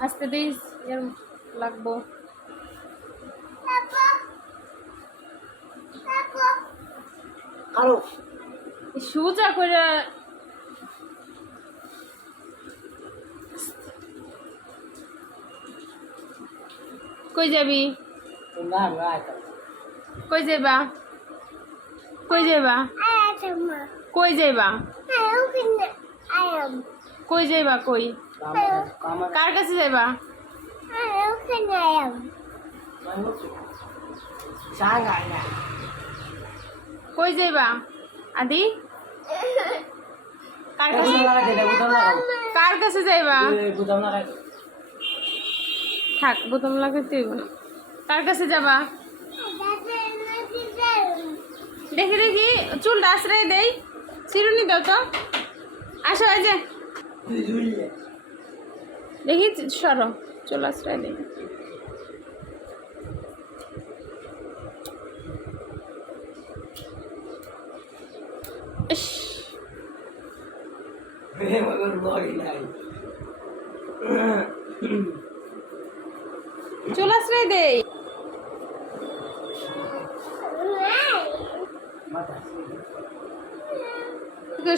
আস্তে দিস এর লাগবো সুজা করে কই যাবি কই যাইবা কই যাইবা কই যাইবা কই যাইবা কই কার কাছে যাইবা কই যাইবা আদি কার কাছে যাইবা থাক বোতাম লাগাইতে হইব না কার কাছে যাবা দেখি দেখি চুলটা আশ্রয় দেই চিরুনি দাও তো আসো এই যে দেখি সরো চুল আশ্রয় দেই চুল আশ্রয় দেই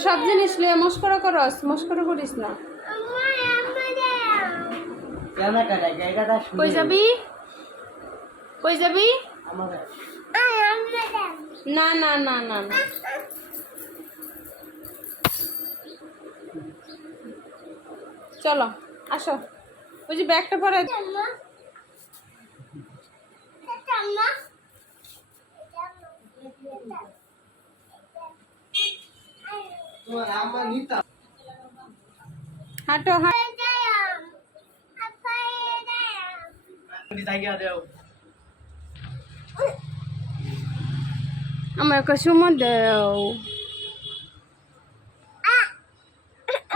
সব জিনিস লিয়ে মস্করা করস মস্করা করিস না কই যাবি কই যাবি না না না না না চলো আসো ওই যে ব্যাগটা পরে হাঁটো আমার কসুমা দেও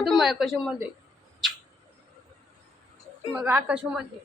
তোমার কসুমা দে তোমার আকাশুমা দে